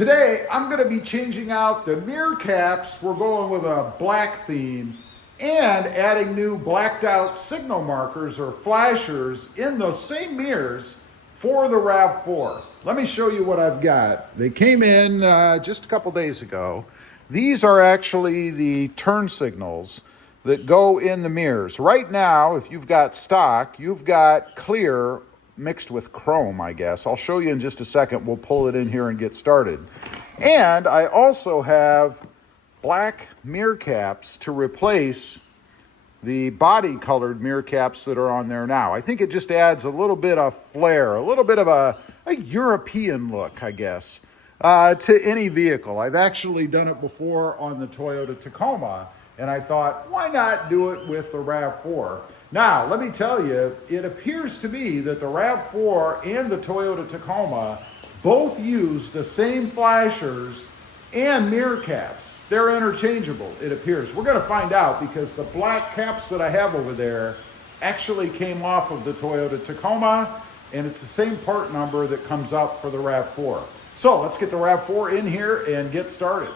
Today, I'm going to be changing out the mirror caps. We're going with a black theme and adding new blacked out signal markers or flashers in those same mirrors for the Rav4. Let me show you what I've got. They came in just a couple days ago. These are actually the turn signals that go in the mirrors. Right now, if you've got stock, you've got clear mixed with chrome, I guess. I'll show you in just a second. We'll pull it in here and get started. And I also have black mirror caps to replace the body colored mirror caps that are on there now. I think it just adds a little bit of flair, a little bit of a European look, I guess, to any vehicle. I've actually done it before on the Toyota Tacoma, and I thought, why not do it with the Rav4? Now, let me tell you, it appears to me that the Rav4 and the Toyota Tacoma both use the same flashers and mirror caps. They're interchangeable, it appears. We're going to find out because the black caps that I have over there actually came off of the Toyota Tacoma, and it's the same part number that comes up for the Rav4. So let's get the Rav4 in here and get started.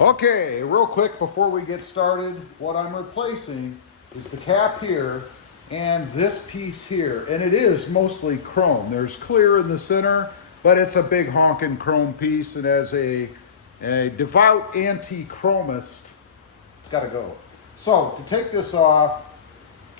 Okay, real quick before we get started, what I'm replacing is the cap here and this piece here. And it is mostly chrome. There's clear in the center, but it's a big honking chrome piece. And as a devout anti-chromist, it's got to go. So to take this off,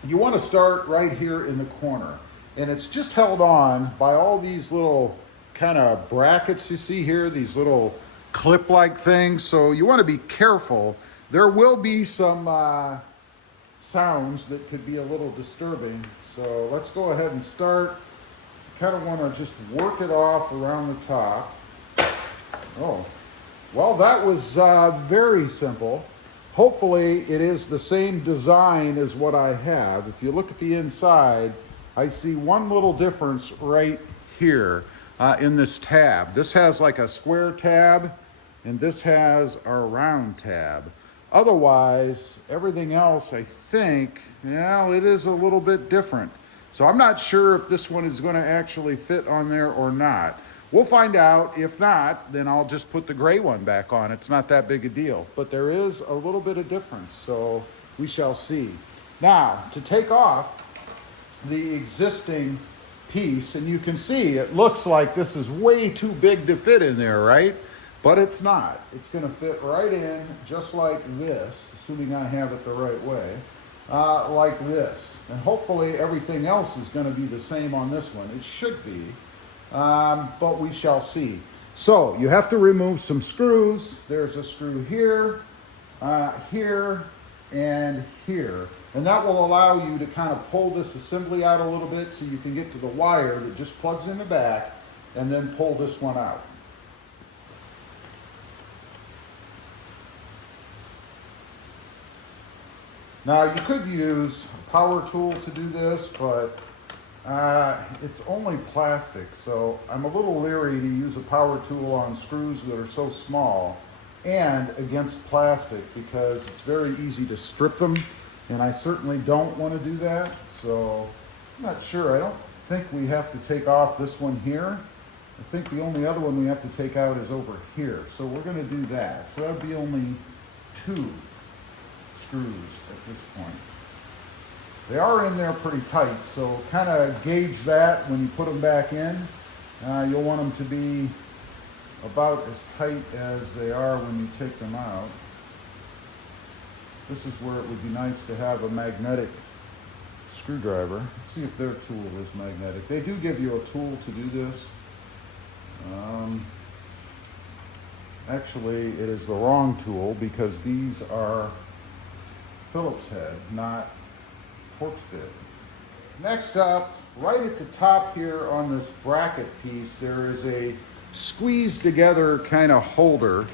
you want to start right here in the corner. And it's just held on by all these little kind of brackets you see here, these little clip-like things, so you want to be careful. There will be some sounds that could be a little disturbing, so let's go ahead and start. Kind of want to just work it off around the top. Oh, well, that was very simple. Hopefully it is the same design as what I have. If you look at the inside, I see one little difference right here in this tab. This has like a square tab, and this has a round tab. Otherwise, everything else, I think, well, it is a little bit different. So I'm not sure if this one is going to actually fit on there or not. We'll find out. If not, then I'll just put the gray one back on. It's not that big a deal. But there is a little bit of difference, so we shall see. Now, to take off the existing piece, and you can see it looks like this is way too big to fit in there, right? But it's not. It's going to fit right in just like this, assuming I have it the right way, like this. And hopefully everything else is going to be the same on this one. It should be, but we shall see. So you have to remove some screws. There's a screw here, here, and here. And that will allow you to kind of pull this assembly out a little bit so you can get to the wire that just plugs in the back and then pull this one out. Now you could use a power tool to do this, but it's only plastic, so I'm a little leery to use a power tool on screws that are so small and against plastic because it's very easy to strip them. And I certainly don't want to do that, so I'm not sure. I don't think we have to take off this one here. I think the only other one we have to take out is over here. So we're going to do that. So that would be only 2 screws at this point. They are in there pretty tight, so kind of gauge that when you put them back in. You'll want them to be about as tight as they are when you take them out. This is where it would be nice to have a magnetic screwdriver. Let's see if their tool is magnetic. They do give you a tool to do this. Actually, it is the wrong tool because these are Phillips head, not Torx bit. Next up, right at the top here on this bracket piece, there is a squeezed together kind of holder.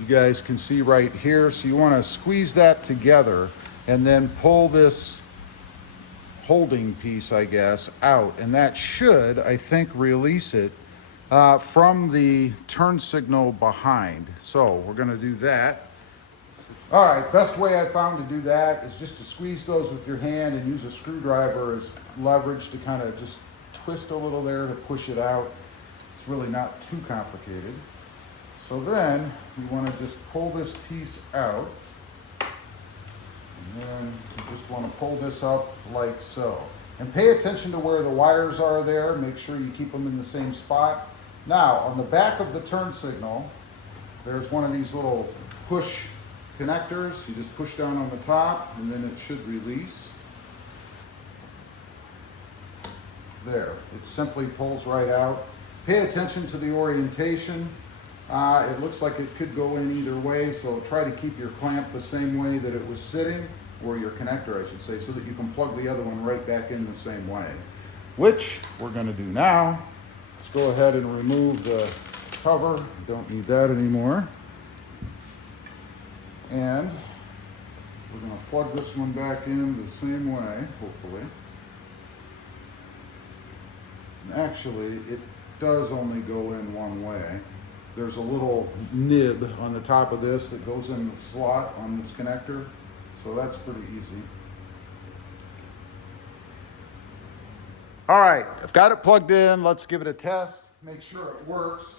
You guys can see right here. So you want to squeeze that together and then pull this holding piece, I guess, out. And that should, I think, release it from the turn signal behind. So we're going to do that. All right, best way I found to do that is just to squeeze those with your hand and use a screwdriver as leverage to kind of just twist a little there to push it out. It's really not too complicated. So then we want to just pull this piece out. And then you just want to pull this up like so. And pay attention to where the wires are there. Make sure you keep them in the same spot. Now, on the back of the turn signal, there's one of these little push connectors. You just push down on the top and then it should release. There, it simply pulls right out. Pay attention to the orientation. It looks like it could go in either way, so try to keep your clamp the same way that it was sitting, or your connector I should say, so that you can plug the other one right back in the same way. Which we're going to do now. Let's go ahead and remove the cover. Don't need that anymore. And we're going to plug this one back in the same way, hopefully. And actually, it does only go in one way. There's a little nib on the top of this that goes in the slot on this connector, so that's pretty easy. All right, I've got it plugged in. Let's give it a test, make sure it works.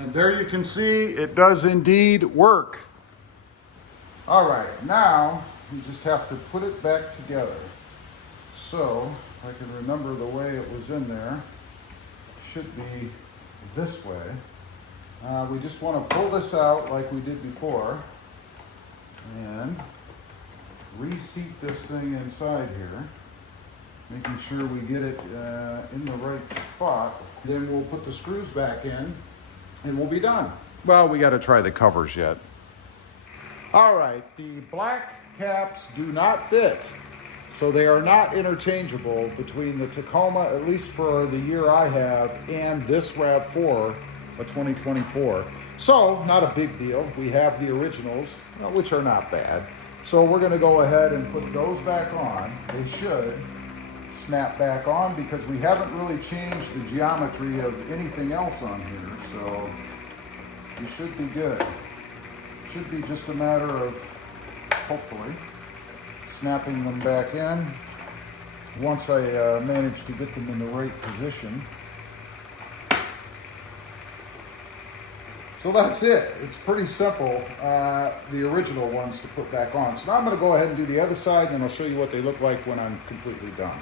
And there you can see it does indeed work. All right, now you just have to put it back together. So, if I can remember the way it was in there, it should be this way. We just want to pull this out like we did before and reseat this thing inside here, making sure we get it in the right spot. Then we'll put the screws back in and we'll be done. Well, we got to try the covers yet. All right, the black caps do not fit, so they are not interchangeable between the Tacoma, at least for the year I have, and this RAV4, a 2024. So, not a big deal. We have the originals, which are not bad. So we're gonna go ahead and put those back on. They should snap back on because we haven't really changed the geometry of anything else on here, so you should be good. Should be just a matter of, hopefully, snapping them back in once I manage to get them in the right position. So that's it. It's pretty simple, the original ones to put back on. So now I'm going to go ahead and do the other side, and I'll show you what they look like when I'm completely done.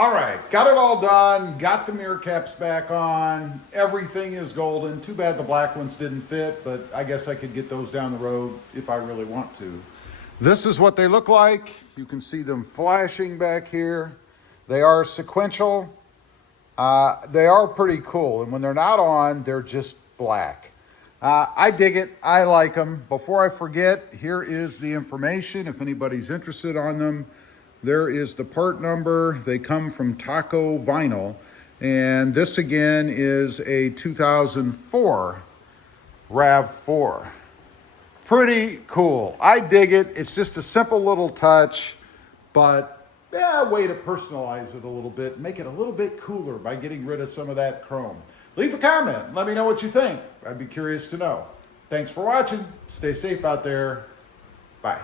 All right, got it all done, got the mirror caps back on, everything is golden. Too bad the black ones didn't fit, but I guess I could get those down the road if I really want to. This is what they look like. You can see them flashing back here. They are sequential. They are pretty cool, and when they're not on, they're just black. I dig it, I like them. Before I forget, here is the information if anybody's interested on them. There is the part number. They come from Taco Vinyl. And this again is a 2004 RAV4. Pretty cool. I dig it. It's just a simple little touch, but a way to personalize it a little bit, make it a little bit cooler by getting rid of some of that chrome. Leave a comment. Let me know what you think. I'd be curious to know. Thanks for watching. Stay safe out there. Bye.